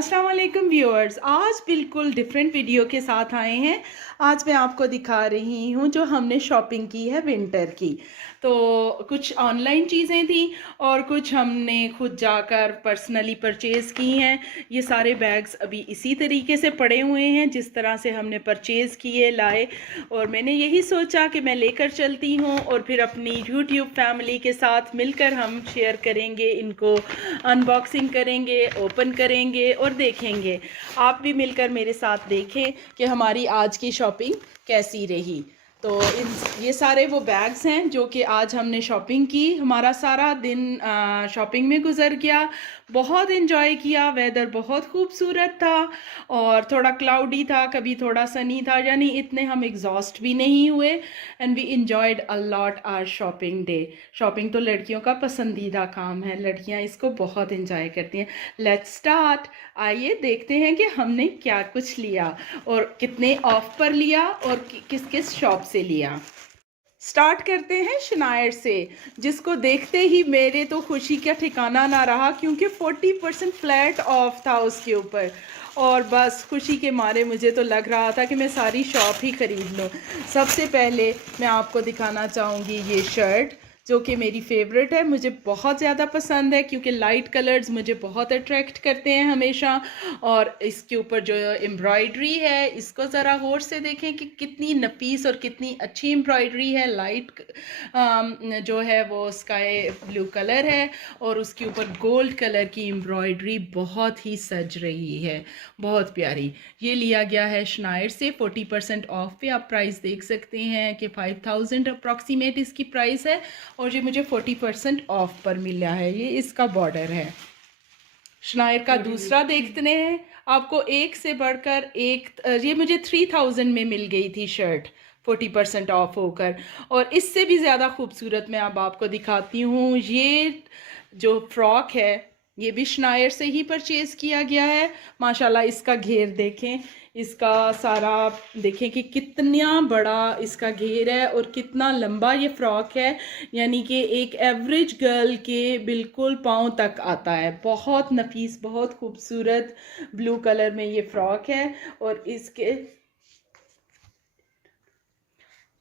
अस्सलाम वालेकुम व्यूअर्स। आज बिल्कुल डिफरेंट वीडियो के साथ आए हैं। आज मैं आपको दिखा रही हूँ जो हमने शॉपिंग की है विंटर की। तो कुछ ऑनलाइन चीज़ें थी और कुछ हमने खुद जाकर पर्सनली परचेज़ की हैं। ये सारे बैग्स अभी इसी तरीके से पड़े हुए हैं जिस तरह से हमने परचेज़ किए लाए, और मैंने यही सोचा कि मैं लेकर चलती हूँ और फिर अपनी यूट्यूब फैमिली के साथ मिलकर हम शेयर करेंगे, इनको अनबॉक्सिंग करेंगे, ओपन करेंगे और देखेंगे। आप भी मिलकर मेरे साथ देखें कि हमारी आज की शॉपिंग कैसी रही। तो ये सारे वो बैग्स हैं जो कि आज हमने शॉपिंग की। हमारा सारा दिन शॉपिंग में गुजर गया। बहुत इन्जॉय किया। वेदर बहुत खूबसूरत था और थोड़ा क्लाउडी था, कभी थोड़ा सनी था, यानी इतने हम एग्जॉस्ट भी नहीं हुए। And we enjoyed a lot our shopping day. Shopping तो लड़कियों का पसंदीदा काम है, लड़कियां इसको बहुत इंजॉय करती हैं। Let's start. आइए देखते हैं कि हमने क्या कुछ लिया और कितने ऑफ पर लिया और किस किस शॉप से लिया। स्टार्ट करते हैं शनायर से, जिसको देखते ही मेरे तो खुशी का ठिकाना ना रहा, क्योंकि 40% फ्लैट ऑफ था उसके ऊपर। और बस खुशी के मारे मुझे तो लग रहा था कि मैं सारी शॉप ही ख़रीद लूँ। सबसे पहले मैं आपको दिखाना चाहूँगी ये शर्ट, जो कि मेरी फेवरेट है, मुझे बहुत ज़्यादा पसंद है क्योंकि लाइट कलर्स मुझे बहुत अट्रैक्ट करते हैं हमेशा। और इसके ऊपर जो एम्ब्रॉयडरी है, इसको ज़रा गौर से देखें कि कितनी नफीस और कितनी अच्छी एम्ब्रॉयडरी है। लाइट जो है वो स्काई ब्लू कलर है और उसके ऊपर गोल्ड कलर की एम्ब्रॉयडरी बहुत ही सज रही है, बहुत प्यारी। ये लिया गया है शनायर से 40% ऑफ पे। आप प्राइस देख सकते हैं कि 5000 अप्रॉक्सीमेट इसकी प्राइस है और ये मुझे 40% ऑफ पर मिला है। ये इसका बॉर्डर है। शनायर का दूसरा देखते हैं। आपको एक से बढ़कर एक, ये मुझे 3000 में मिल गई थी शर्ट 40% ऑफ होकर, और इससे भी ज़्यादा खूबसूरत मैं अब आपको दिखाती हूँ। ये जो फ्रॉक है ये भी शनायर से ही परचेज़ किया गया है। माशाल्लाह इसका घेर देखें, इसका सारा देखें कि कितना बड़ा इसका घेर है और कितना लंबा ये फ्रॉक है, यानी कि एक एवरेज गर्ल के बिल्कुल पाँव तक आता है। बहुत नफीस, बहुत खूबसूरत ब्लू कलर में ये फ्रॉक है। और इसके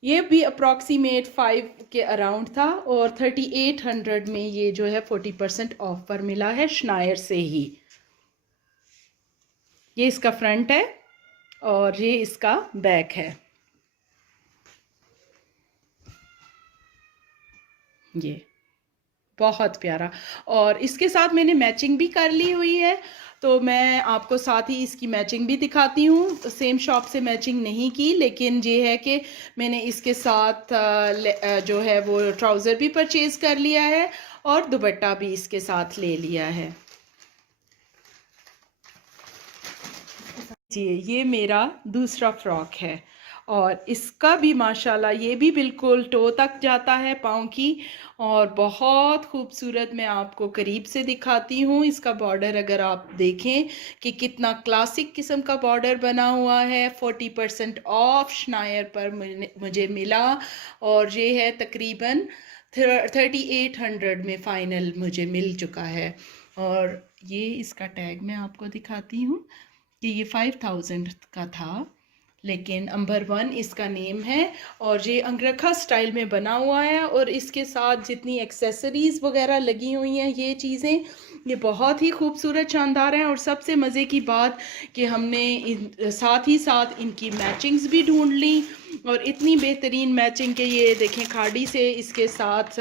ये भी अप्रॉक्सीमेट 5 के अराउंड था और 3800 में ये जो है 40% ऑफ पर मिला है शनायर से ही। ये इसका फ्रंट है और ये इसका बैक है। ये बहुत प्यारा। और इसके साथ मैंने मैचिंग भी कर ली हुई है, तो मैं आपको साथ ही इसकी मैचिंग भी दिखाती हूँ। सेम शॉप से मैचिंग नहीं की, लेकिन ये है कि मैंने इसके साथ जो है वो ट्राउज़र भी परचेज़ कर लिया है और दुपट्टा भी इसके साथ ले लिया है। जी, ये मेरा दूसरा फ्रॉक है और इसका भी माशाल्लाह ये भी बिल्कुल टो तक जाता है, पाँव की, और बहुत खूबसूरत। मैं आपको करीब से दिखाती हूँ इसका बॉर्डर। अगर आप देखें कि कितना क्लासिक किस्म का बॉर्डर बना हुआ है। 40% ऑफ शनायर पर मुझे मिला और ये है तकरीबन 3800 में फ़ाइनल मुझे मिल चुका है। और ये इसका टैग मैं आपको दिखाती हूँ कि ये 5000 का था, लेकिन अंबर 1 इसका नेम है और ये अंगरखा स्टाइल में बना हुआ है। और इसके साथ जितनी एक्सेसरीज़ वगैरह लगी हुई हैं, ये चीज़ें ये बहुत ही खूबसूरत, शानदार हैं। और सबसे मज़े की बात कि हमने साथ ही साथ इनकी मैचिंग्स भी ढूंढ ली, और इतनी बेहतरीन मैचिंग के ये देखें, खाड़ी से इसके साथ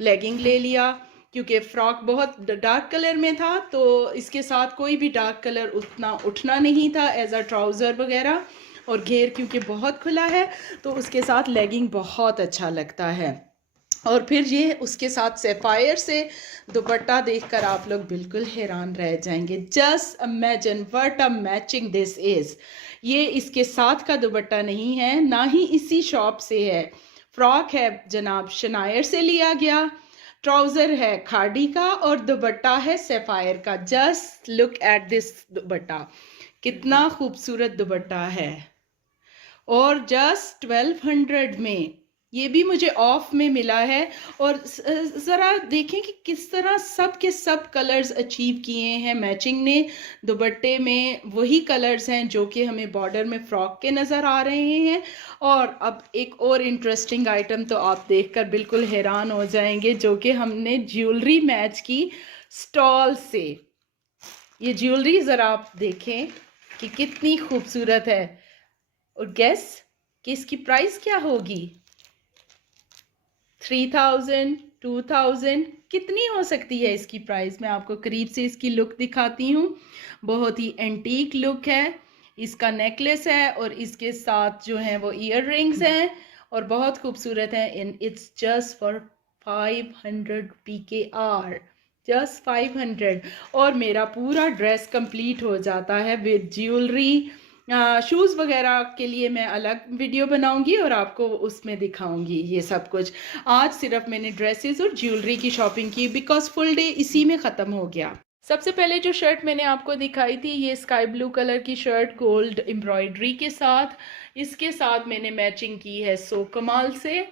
लेगिंग ले लिया क्योंकि फ़्रॉक बहुत डार्क कलर में था, तो इसके साथ कोई भी डार्क कलर उतना उठना नहीं था एज अ ट्राउज़र वगैरह। और घेर क्योंकि बहुत खुला है तो उसके साथ लेगिंग बहुत अच्छा लगता है। और फिर ये उसके साथ सैफायर से दुपट्टा देखकर आप लोग बिल्कुल हैरान रह जाएंगे। Just imagine what a matching this is. ये इसके साथ का दुपट्टा नहीं है, ना ही इसी शॉप से है। फ्रॉक है जनाब शनायर से लिया गया, ट्राउज़र है खाड़ी का और दुपट्टा है सैफायर का। जस्ट लुक एट दिस दुपट्टा, कितना खूबसूरत दुपट्टा है। और जस्ट 1200 में ये भी मुझे ऑफ में मिला है। और ज़रा देखें कि किस तरह सब के सब कलर्स अचीव किए हैं मैचिंग ने। दुपट्टे में वही कलर्स हैं जो कि हमें बॉर्डर में फ्रॉक के नज़र आ रहे हैं। और अब एक और इंटरेस्टिंग आइटम तो आप देखकर बिल्कुल हैरान हो जाएंगे, जो कि हमने ज्वेलरी मैच की स्टॉल से। ये ज्वेलरी ज़रा आप देखें कि कितनी खूबसूरत है। और गेस कि इसकी प्राइस क्या होगी? 3000, 2000 कितनी हो सकती है इसकी प्राइस? मैं आपको करीब से इसकी लुक दिखाती हूँ। बहुत ही एंटीक लुक है। इसका नेकलेस है और इसके साथ जो है वो ईयर रिंग्स हैं और बहुत खूबसूरत है। In its just for 500 PKR, just 500। और मेरा पूरा ड्रेस कंप्लीट हो जाता है विद ज्वेलरी। शूज़ वगैरह के लिए मैं अलग वीडियो बनाऊंगी और आपको उसमें दिखाऊंगी ये सब कुछ। आज सिर्फ मैंने ड्रेसेस और ज्वेलरी की शॉपिंग की बिकॉज फुल डे इसी में ख़त्म हो गया। सबसे पहले जो शर्ट मैंने आपको दिखाई थी, ये स्काई ब्लू कलर की शर्ट गोल्ड एम्ब्रॉयडरी के साथ। इसके साथ मैंने मैचिंग की है सो कमाल से।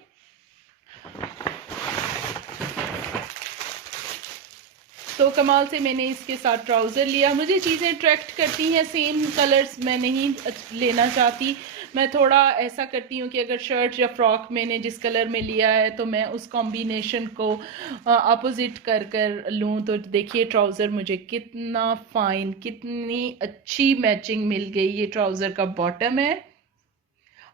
तो कमाल से मैंने इसके साथ ट्राउज़र लिया। मुझे चीज़ें अट्रैक्ट करती हैं, सेम कलर्स मैं नहीं लेना चाहती। मैं थोड़ा ऐसा करती हूँ कि अगर शर्ट या फ्रॉक मैंने जिस कलर में लिया है तो मैं उस कॉम्बिनेशन को अपोजिट कर कर लूँ। तो देखिए ट्राउज़र मुझे कितना फ़ाइन, कितनी अच्छी मैचिंग मिल गई। ये ट्राउज़र का बॉटम है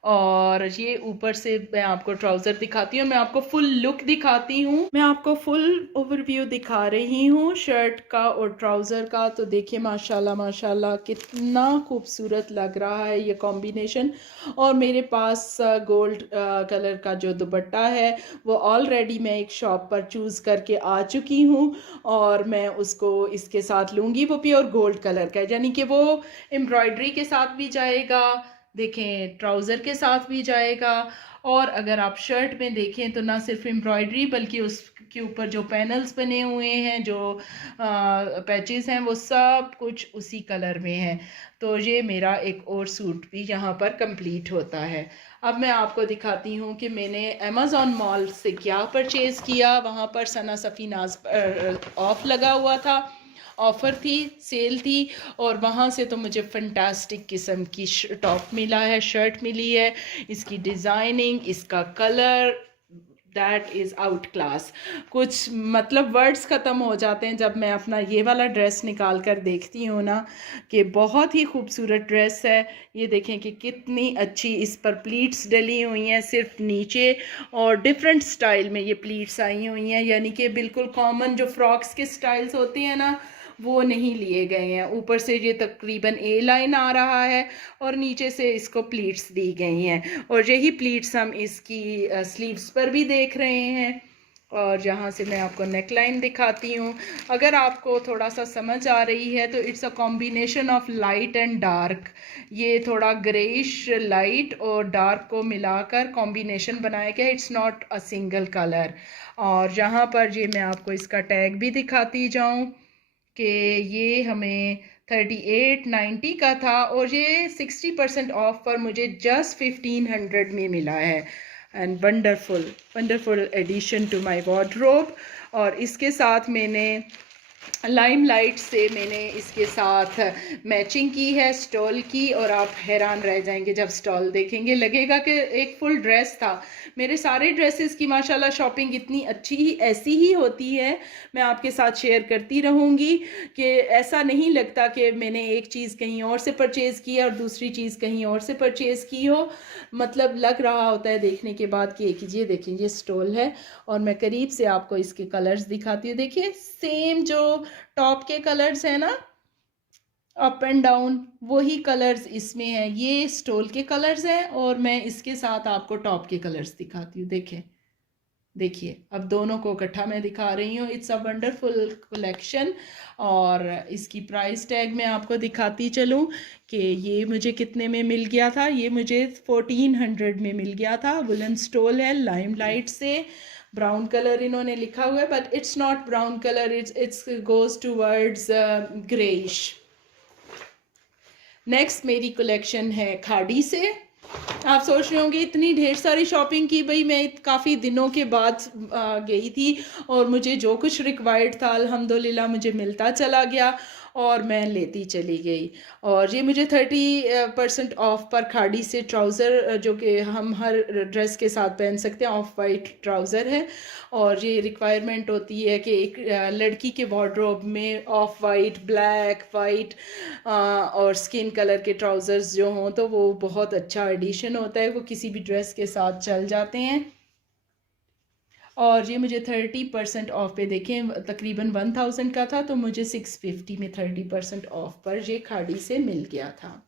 और ये ऊपर से मैं आपको ट्राउज़र दिखाती हूँ। मैं आपको फुल लुक दिखाती हूँ। मैं आपको फुल ओवरव्यू दिखा रही हूँ शर्ट का और ट्राउज़र का। तो देखिए माशाल्लाह माशाल्लाह कितना खूबसूरत लग रहा है ये कॉम्बिनेशन। और मेरे पास गोल्ड कलर का जो दुपट्टा है वो ऑलरेडी मैं एक शॉप पर चूज़ करके आ चुकी हूँ और मैं उसको इसके साथ लूँगी। वो प्योर गोल्ड कलर का है, यानी कि वो एम्ब्रॉयडरी के साथ भी जाएगा, देखें ट्राउज़र के साथ भी जाएगा। और अगर आप शर्ट में देखें तो ना सिर्फ एम्ब्रॉयडरी बल्कि उसके ऊपर जो पैनल्स बने हुए हैं, जो पैचेस हैं, वो सब कुछ उसी कलर में है। तो ये मेरा एक और सूट भी यहाँ पर कंप्लीट होता है। अब मैं आपको दिखाती हूँ कि मैंने अमेज़ॉन मॉल से क्या परचेज़ किया। वहाँ पर सना सफ़ीनाज ऑफ लगा हुआ था, ऑफ़र थी, सेल थी। और वहाँ से तो मुझे फंटास्टिक किस्म की टॉप मिला है, शर्ट मिली है। इसकी डिज़ाइनिंग, इसका colour, that is out class. कुछ मतलब वर्ड्स ख़त्म हो जाते हैं जब मैं अपना ये वाला ड्रेस निकाल कर देखती हूँ ना, कि बहुत ही खूबसूरत ड्रेस है। ये देखें कि कितनी अच्छी इस पर प्लीट्स डली हुई हैं सिर्फ नीचे, और डिफरेंट स्टाइल में ये प्लीट्स आई हुई हैं, यानी कि बिल्कुल कॉमन जो फ्रॉक्स के स्टाइल्स होते हैं ना वो नहीं लिए गए हैं। ऊपर से ये तकरीबन ए लाइन आ रहा है और नीचे से इसको प्लीट्स दी गई हैं। और यही प्लीट्स हम इसकी स्लीव्स पर भी देख रहे हैं। और यहाँ से मैं आपको नेक लाइन दिखाती हूँ। अगर आपको थोड़ा सा समझ आ रही है तो it's a combination of light and dark. ये थोड़ा ग्रेइश लाइट और डार्क को मिलाकर कॉम्बिनेशन बनाया गया, it's not a single colour. और यहाँ पर ये मैं आपको इसका टैग भी दिखाती जाऊँ कि ये हमें 3890 का था और ये 60% ऑफ पर मुझे जस्ट 1500 में मिला है। And wonderful wonderful addition to my wardrobe. और इसके साथ मैंने लाइमलाइट से मैंने इसके साथ मैचिंग की है स्टॉल की, और आप हैरान रह जाएंगे जब स्टॉल देखेंगे, लगेगा कि एक फुल ड्रेस था। मेरे सारे ड्रेसेस की माशाल्लाह शॉपिंग इतनी अच्छी ही ऐसी ही होती है, मैं आपके साथ शेयर करती रहूँगी कि ऐसा नहीं लगता कि मैंने एक चीज़ कहीं और से परचेज़ की और दूसरी चीज़ कहीं और से परचेज़ की हो। मतलब लग रहा होता है देखने के बाद कि एक ये देखें ये स्टॉल है। और मैं करीब से आपको इसके कलर्स दिखाती हूँ। देखिए सेम जो टॉप के कलर्स हैं ना, अप एंड डाउन, वही कलर्स इसमें हैं। ये स्टोल के कलर्स हैं और मैं इसके साथ आपको टॉप के कलर्स दिखाती हूँ। देखें, देखिए अब दोनों को इकट्ठा मैं दिखा रही हूँ। It's a wonderful collection. और इसकी प्राइस टैग मैं आपको दिखाती चलूँ कि ये मुझे कितने में मिल गया था। ये मुझे 1400 में मिल गया था। वुलन स्टोल है लाइमलाइट से। ब्राउन कलर इन्होंने लिखा हुआ है but it's not brown colour, it's goes towards greyish. Next मेरी कलेक्शन है खाड़ी से। आप सोच रहे होंगे इतनी ढेर सारी शॉपिंग की, भाई मैं काफ़ी दिनों के बाद गई थी और मुझे जो कुछ रिक्वायर्ड था अल्हम्दुलिल्लाह मुझे मिलता चला गया और मैं लेती चली गई। और ये मुझे 30% ऑफ पर खाड़ी से ट्राउज़र, जो कि हम हर ड्रेस के साथ पहन सकते हैं, ऑफ वाइट ट्राउज़र है। और ये रिक्वायरमेंट होती है कि एक लड़की के वार्डरोब में ऑफ वाइट, ब्लैक, वाइट और स्किन कलर के ट्राउज़र्स जो हों तो वो बहुत अच्छा एडिशन होता है, वो किसी भी ड्रेस के साथ चल जाते हैं। और ये मुझे 30% ऑफ पे, देखें तकरीबन 1000 का था तो मुझे 650 में 30% ऑफ पर ये खाड़ी से मिल गया था।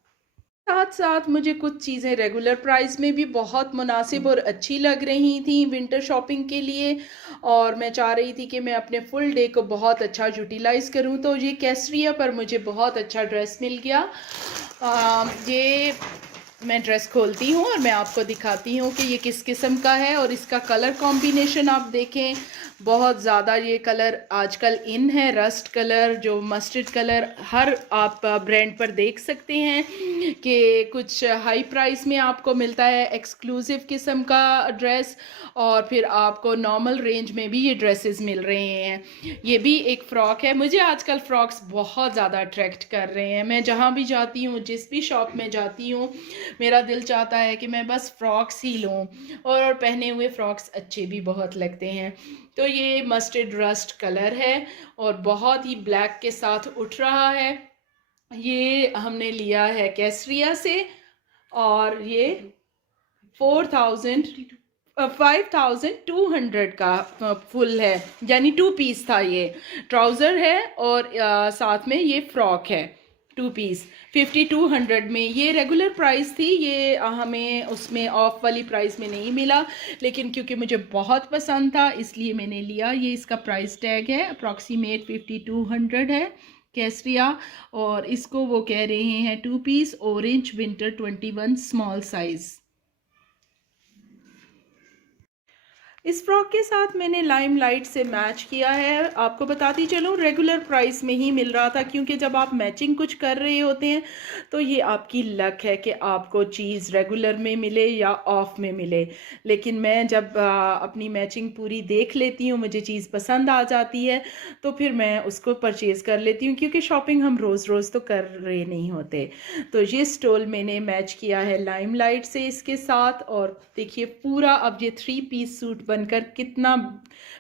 साथ साथ मुझे कुछ चीज़ें रेगुलर प्राइस में भी बहुत मुनासिब और अच्छी लग रही थी विंटर शॉपिंग के लिए, और मैं चाह रही थी कि मैं अपने फुल डे को बहुत अच्छा यूटिलाइज़ करूं। तो ये कैसरिया पर मुझे बहुत अच्छा ड्रेस मिल गया। ये मैं ड्रेस खोलती हूँ और मैं आपको दिखाती हूँ कि ये किस किस्म का है। और इसका कलर कॉम्बिनेशन आप देखें, बहुत ज़्यादा ये कलर आजकल इन है, रस्ट कलर, जो मस्टर्ड कलर हर आप ब्रांड पर देख सकते हैं कि कुछ हाई प्राइस में आपको मिलता है एक्सक्लूसिव किस्म का ड्रेस, और फिर आपको नॉर्मल रेंज में भी ये ड्रेसेस मिल रहे हैं। ये भी एक फ़्रॉक है। मुझे आजकल फ़्रॉक्स बहुत ज़्यादा अट्रैक्ट कर रहे हैं। मैं जहाँ भी जाती हूँ, जिस भी शॉप में जाती हूँ, मेरा दिल चाहता है कि मैं बस फ्रॉक्स ही लूँ, और पहने हुए फ्रॉक्स अच्छे भी बहुत लगते हैं। तो ये मस्टर्ड रस्ट कलर है और बहुत ही ब्लैक के साथ उठ रहा है। ये हमने लिया है कैसरिया से, और ये 5200 का फुल है, यानी 2 पीस था। ये ट्राउज़र है और साथ में ये फ्रॉक है 2 पीस, 5200 में। ये रेगुलर प्राइस थी, ये हमें उसमें ऑफ वाली प्राइस में नहीं मिला, लेकिन क्योंकि मुझे बहुत पसंद था इसलिए मैंने लिया। ये इसका प्राइस टैग है अप्रॉक्सीमेट 5200 है कैसरिया, और इसको वो कह रहे हैं 2 piece orange winter 21 small size. इस फ्रॉक के साथ मैंने लाइम लाइट से मैच किया है। आपको बताती चलूँ, रेगुलर प्राइस में ही मिल रहा था, क्योंकि जब आप मैचिंग कुछ कर रहे होते हैं तो ये आपकी लक है कि आपको चीज़ रेगुलर में मिले या ऑफ में मिले। लेकिन मैं जब अपनी मैचिंग पूरी देख लेती हूँ, मुझे चीज़ पसंद आ जाती है, तो फिर मैं उसको परचेज़ कर लेती हूँ, क्योंकि शॉपिंग हम रोज़ रोज़ तो कर रहे नहीं होते। तो ये स्टोल मैंने मैच किया है लाइम लाइट से इसके साथ, और देखिए पूरा अब ये 3 पीस सूट बनकर कितना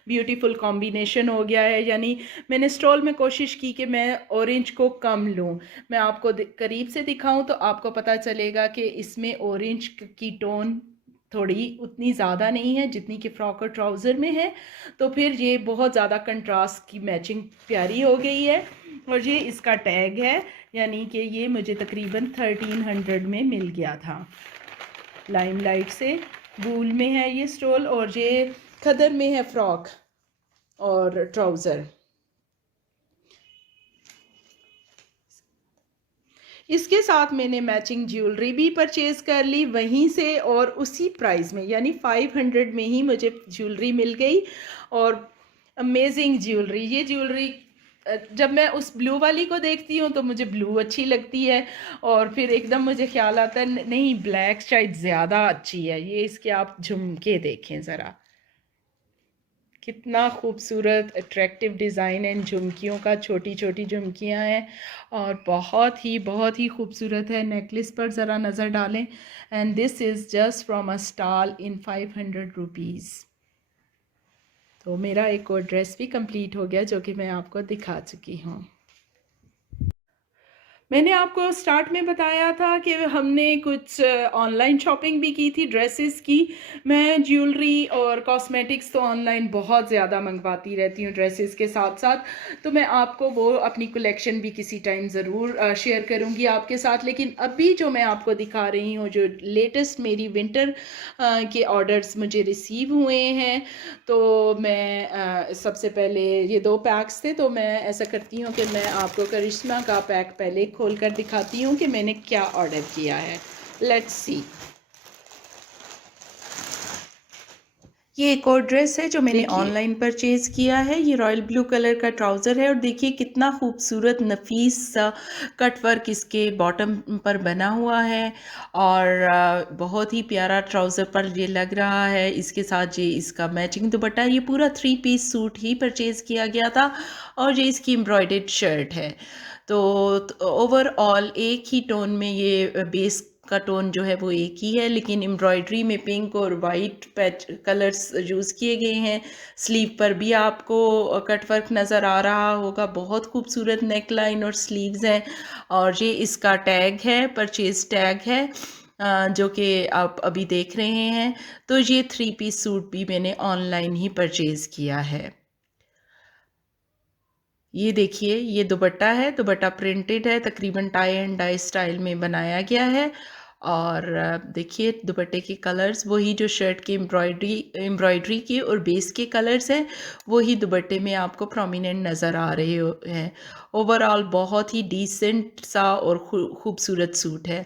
ब्यूटीफुल कॉम्बिनेशन हो गया है। यानी मैंने स्टॉल में कोशिश की कि मैं ऑरेंज को कम लूँ। मैं आपको करीब से दिखाऊं तो आपको पता चलेगा कि इसमें ऑरेंज की टोन थोड़ी उतनी ज़्यादा नहीं है जितनी कि फ्रॉक और ट्राउज़र में है। तो फिर ये बहुत ज़्यादा कंट्रास्ट की मैचिंग प्यारी हो गई है। और ये इसका टैग है, यानी कि ये मुझे तकरीबन 1300 में मिल गया था। लाइम लाइट से वूल में है ये स्टोल, और ये खदर में है फ्रॉक और ट्राउज़र। इसके साथ मैंने मैचिंग ज्वेलरी भी परचेज़ कर ली वहीं से, और उसी प्राइस में, यानी 500 में ही मुझे ज्वेलरी मिल गई। और अमेजिंग ज्वेलरी, ये ज्वेलरी जब मैं उस ब्लू वाली को देखती हूँ तो मुझे ब्लू अच्छी लगती है, और फिर एकदम मुझे ख्याल आता है नहीं, ब्लैक शायद ज़्यादा अच्छी है। ये इसके आप झुमके देखें ज़रा, कितना खूबसूरत अट्रैक्टिव डिज़ाइन है इन झुमकियों का। छोटी छोटी झुमकियाँ हैं और बहुत ही खूबसूरत है। नेकलेस पर ज़रा नज़र डालें, and this is just from a stall in 500 rupees. तो मेरा एक और ड्रेस भी कंप्लीट हो गया, जो कि मैं आपको दिखा चुकी हूँ। मैंने आपको स्टार्ट में बताया था कि हमने कुछ ऑनलाइन शॉपिंग भी की थी ड्रेसेस की। मैं ज्वेलरी और कॉस्मेटिक्स तो ऑनलाइन बहुत ज़्यादा मंगवाती रहती हूँ ड्रेसेस के साथ साथ, तो मैं आपको वो अपनी कलेक्शन भी किसी टाइम ज़रूर शेयर करूँगी आपके साथ। लेकिन अभी जो मैं आपको दिखा रही हूँ, जो लेटेस्ट मेरी विंटर के ऑर्डर्स मुझे रिसीव हुए हैं, तो मैं सबसे पहले ये 2 पैक्स थे, तो मैं ऐसा करती हूँ कि मैं आपको करिश्मा का पैक पहले खोल कर दिखाती हूँ कि मैंने क्या ऑर्डर किया है। Let's see. ये एक और ड्रेस है जो मैंने देखिए ऑनलाइन परचेज़ किया है। ये रॉयल ब्लू कलर का ट्राउज़र है और देखिए कितना खूबसूरत नफीस सा कट वर्क इसके बॉटम पर बना हुआ है और बहुत ही प्यारा ट्राउज़र पर ये लग रहा है। इसके साथ ये इसका मैचिंग दुपट्टा, ये पूरा 3 पीस सूट ही परचेज़ किया गया था और ये इसकी एम्ब्रॉयडर्ड शर्ट है। तो ओवरऑल एक ही टोन में ये बेस का टोन जो है वो एक ही है, लेकिन एम्ब्रॉयडरी में पिंक और वाइट पैच कलर्स यूज़ किए गए हैं। स्लीव पर भी आपको कट वर्क नज़र आ रहा होगा। बहुत खूबसूरत नेक लाइन और स्लीव्स हैं और ये इसका टैग है, परचेज टैग है जो कि आप अभी देख रहे हैं। तो ये 3 पीस सूट भी मैंने ऑनलाइन ही परचेज़ किया है। ये देखिए, ये दुपट्टा है, दुपट्टा प्रिंटेड है, तकरीबन टाई एंड डाई स्टाइल में बनाया गया है और देखिए दुपट्टे के कलर्स वही जो शर्ट की एम्ब्रॉयडरी के और बेस के कलर्स हैं, वही दुपट्टे में आपको प्रोमिनेंट नज़र आ रहे हैं। ओवरऑल बहुत ही डिसेंट सा और खूबसूरत सूट है।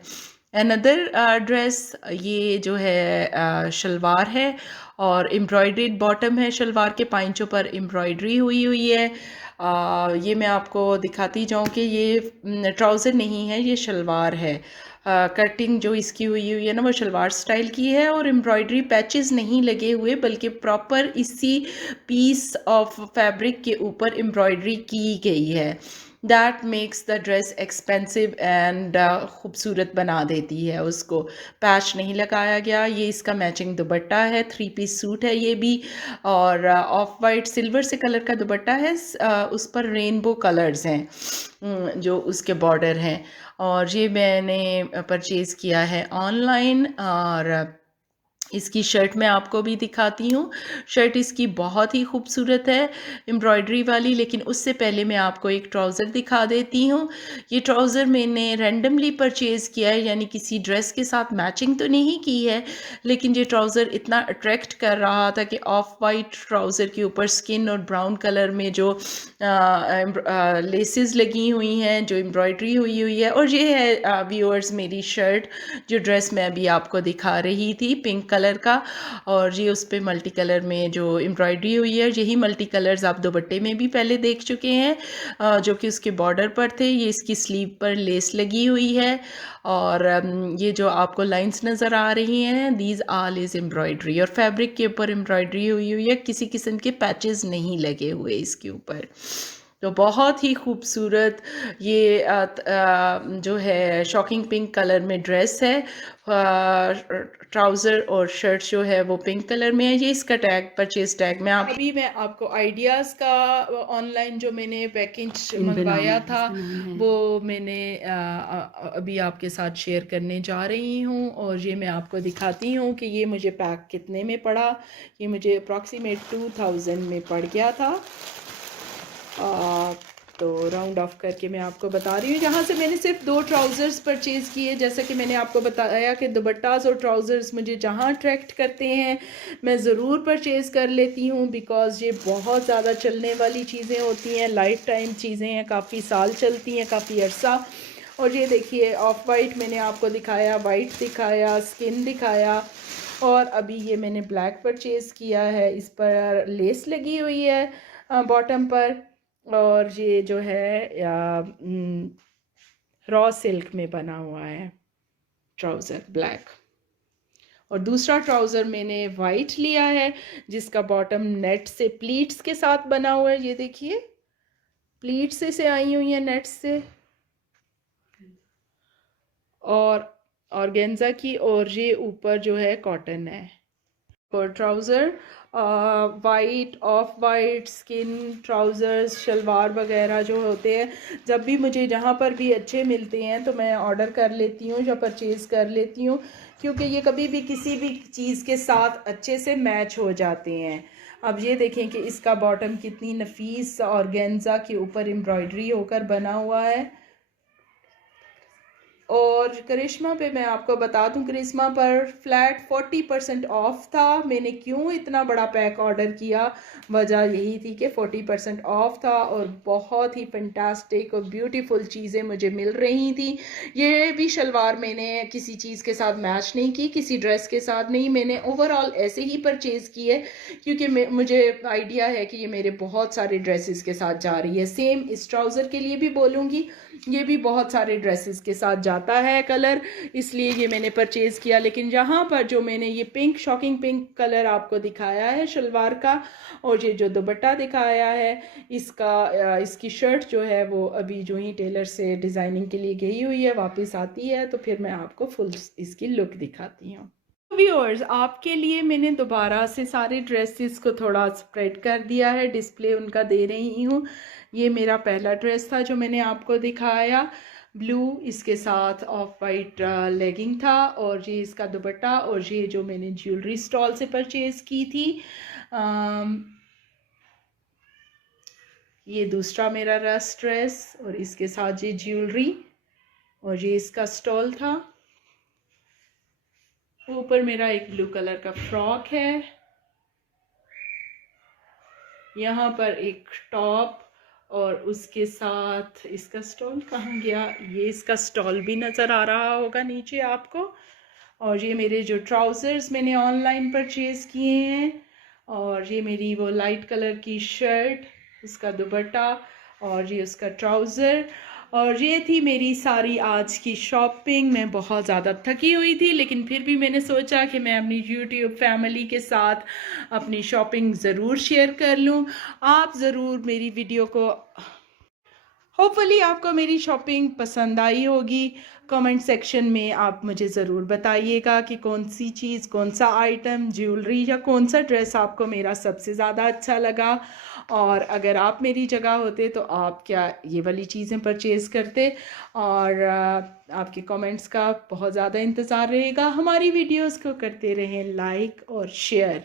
अनदर ड्रेस, ये जो है शलवार है और एम्ब्रॉयडर्ड बॉटम है, शलवार के पाइंचों पर एम्ब्रॉयडरी हुई है। ये मैं आपको दिखाती जाऊँ कि ये ट्राउज़र नहीं है, ये शलवार है। कटिंग जो इसकी हुई है ना, वो शलवार स्टाइल की है और एम्ब्रॉयडरी पैचेस नहीं लगे हुए, बल्कि प्रॉपर इसी पीस ऑफ फैब्रिक के ऊपर एम्ब्रॉयडरी की गई है। That makes the dress expensive and खूबसूरत बना देती है उसको। पैच नहीं लगाया गया। ये इसका मैचिंग दुपट्टा है, 3 पीस सूट है ये भी और ऑफ वाइट सिल्वर से कलर का दुपट्टा है। उस पर रेनबो कलर्स हैं जो उसके बॉर्डर हैं और ये मैंने परचेज़ किया है ऑनलाइन और इसकी शर्ट मैं आपको भी दिखाती हूँ। शर्ट इसकी बहुत ही खूबसूरत है एम्ब्रॉयडरी वाली, लेकिन उससे पहले मैं आपको एक ट्राउज़र दिखा देती हूँ। ये ट्राउज़र मैंने रैंडमली परचेज़ किया है, यानी किसी ड्रेस के साथ मैचिंग तो नहीं की है, लेकिन ये ट्राउज़र इतना अट्रैक्ट कर रहा था कि ऑफ वाइट ट्राउज़र के ऊपर स्किन और ब्राउन कलर में जो लेसेस लगी हुई हैं, जो एम्ब्रॉयडरी हुई है। और ये है व्यूअर्स मेरी शर्ट, जो ड्रेस मैं अभी आपको दिखा रही थी, पिंक कलर का और ये उस पर मल्टी कलर में जो एम्ब्रॉयडरी हुई है। यही मल्टी कलर्स आप दुपट्टे में भी पहले देख चुके हैं जो कि उसके बॉर्डर पर थे। ये इसकी स्लीव पर लेस लगी हुई है और ये जो आपको लाइंस नज़र आ रही हैं, दीज आल इज़ एम्ब्रॉयडरी और फैब्रिक के ऊपर एम्ब्रॉयडरी हुई है। किसी किस्म के पैचेस नहीं लगे हुए इसके ऊपर। तो बहुत ही खूबसूरत ये जो है शॉकिंग पिंक कलर में ड्रेस है। ट्राउज़र और शर्ट जो है वो पिंक कलर में है। ये इसका टैग, परचेज टैग मैं अभी मैं आपको आइडियाज़ का ऑनलाइन जो मैंने पैकेज मंगवाया था वो मैंने अभी आपके साथ शेयर करने जा रही हूँ और ये मैं आपको दिखाती हूँ कि ये मुझे पैक कितने में पड़ा। ये मुझे अप्रॉक्सीमेट 2000 में पड़ गया था। तो राउंड ऑफ करके मैं आपको बता रही हूँ। यहाँ से मैंने सिर्फ 2 ट्राउज़र्स परचेज़ किए। जैसा कि मैंने आपको बताया कि दुपट्टास और ट्राउज़र्स मुझे जहाँ अट्रैक्ट करते हैं मैं ज़रूर परचेज़ कर लेती हूँ, बिकॉज़ ये बहुत ज़्यादा चलने वाली चीज़ें होती हैं, लाइफ टाइम चीज़ें हैं, काफ़ी साल चलती हैं, काफ़ी अरसा। और ये देखिए ऑफ वाइट मैंने आपको दिखाया, वाइट दिखाया, स्किन दिखाया और अभी ये मैंने ब्लैक परचेज़ किया है। इस पर लेस लगी हुई है बॉटम पर और ये जो है रॉ सिल्क में बना हुआ है ट्राउज़र ब्लैक। और दूसरा ट्राउज़र मैंने वाइट लिया है जिसका बॉटम नेट से प्लीट्स के साथ बना हुआ है। ये देखिए प्लीट्स से आई हुई है नेट से और ऑर्गेन्जा की, और ये ऊपर जो है कॉटन है। और trouser white, off white, skin trousers, shalwar वगैरह जो होते हैं, जब भी मुझे जहाँ पर भी अच्छे मिलते हैं तो मैं ऑर्डर कर लेती हूँ या परचेज़ कर लेती हूँ, क्योंकि ये कभी भी किसी भी चीज़ के साथ अच्छे से मैच हो जाते हैं। अब ये देखें कि इसका बॉटम कितनी नफीस ऑर्गेन्जा के ऊपर एम्ब्रॉयडरी होकर बना हुआ है और और करिश्मा पे मैं आपको बता दूं, करिश्मा पर फ्लैट 40% ऑफ था। मैंने क्यों इतना बड़ा पैक ऑर्डर किया, वजह यही थी कि 40% ऑफ था और बहुत ही फैंटास्टिक और ब्यूटीफुल चीज़ें मुझे मिल रही थी। ये भी शलवार मैंने किसी चीज़ के साथ मैच नहीं की, किसी ड्रेस के साथ नहीं, मैंने ओवरऑल ऐसे ही परचेज़ की है क्योंकि मुझे आइडिया है कि ये मेरे बहुत सारे ड्रेसेस के साथ जा रही है। सेम इस ट्राउज़र के लिए भी बोलूँगी, ये भी बहुत सारे ड्रेसेस के साथ जाता है कलर, इसलिए ये मैंने परचेज़ किया। लेकिन यहाँ पर जो मैंने ये पिंक, शॉकिंग पिंक कलर आपको दिखाया है शलवार का, और ये जो दुपट्टा दिखाया है इसकी शर्ट जो है वो अभी जो ही टेलर से डिज़ाइनिंग के लिए गई हुई है, वापस आती है तो फिर मैं आपको फुल इसकी लुक दिखाती हूँ। व्यूअर्स, आपके लिए मैंने दोबारा से सारे ड्रेसेस को थोड़ा स्प्रेड कर दिया है, डिस्प्ले उनका दे रही हूँ। ये मेरा पहला ड्रेस था जो मैंने आपको दिखाया, ब्लू, इसके साथ ऑफ वाइट लेगिंग था, और ये इसका दुपट्टा, और ये जो मैंने ज्वेलरी स्टॉल से परचेज़ की थी। ये दूसरा मेरा रस्ट ड्रेस, और इसके साथ ये ज्वेलरी, और ये इसका स्टॉल था। ऊपर मेरा एक ब्लू कलर का फ्रॉक है, यहाँ पर एक टॉप, और उसके साथ इसका स्टॉल कहाँ गया, ये इसका स्टॉल भी नज़र आ रहा होगा नीचे आपको। और ये मेरे जो ट्राउज़र्स मैंने ऑनलाइन परचेज़ किए हैं, और ये मेरी वो लाइट कलर की शर्ट, उसका दुपट्टा, और ये उसका ट्राउज़र। और ये थी मेरी सारी आज की शॉपिंग। मैं बहुत ज़्यादा थकी हुई थी, लेकिन फिर भी मैंने सोचा कि मैं अपनी यूट्यूब फैमिली के साथ अपनी शॉपिंग ज़रूर शेयर कर लूँ। आप ज़रूर मेरी वीडियो को, होपफुली आपको मेरी शॉपिंग पसंद आई होगी। कमेंट सेक्शन में आप मुझे ज़रूर बताइएगा कि कौन सी चीज़, कौन सा आइटम, ज्वेलरी या कौन सा ड्रेस आपको मेरा सबसे ज़्यादा अच्छा लगा। और अगर आप मेरी जगह होते तो आप क्या ये वाली चीज़ें परचेज़ करते। और आपके कमेंट्स का बहुत ज़्यादा इंतज़ार रहेगा। हमारी वीडियोस को करते रहें लाइक और शेयर,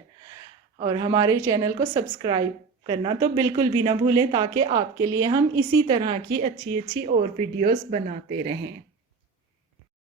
और हमारे चैनल को सब्सक्राइब करना तो बिल्कुल भी ना भूलें, ताकि आपके लिए हम इसी तरह की अच्छी अच्छी और वीडियोस बनाते रहें।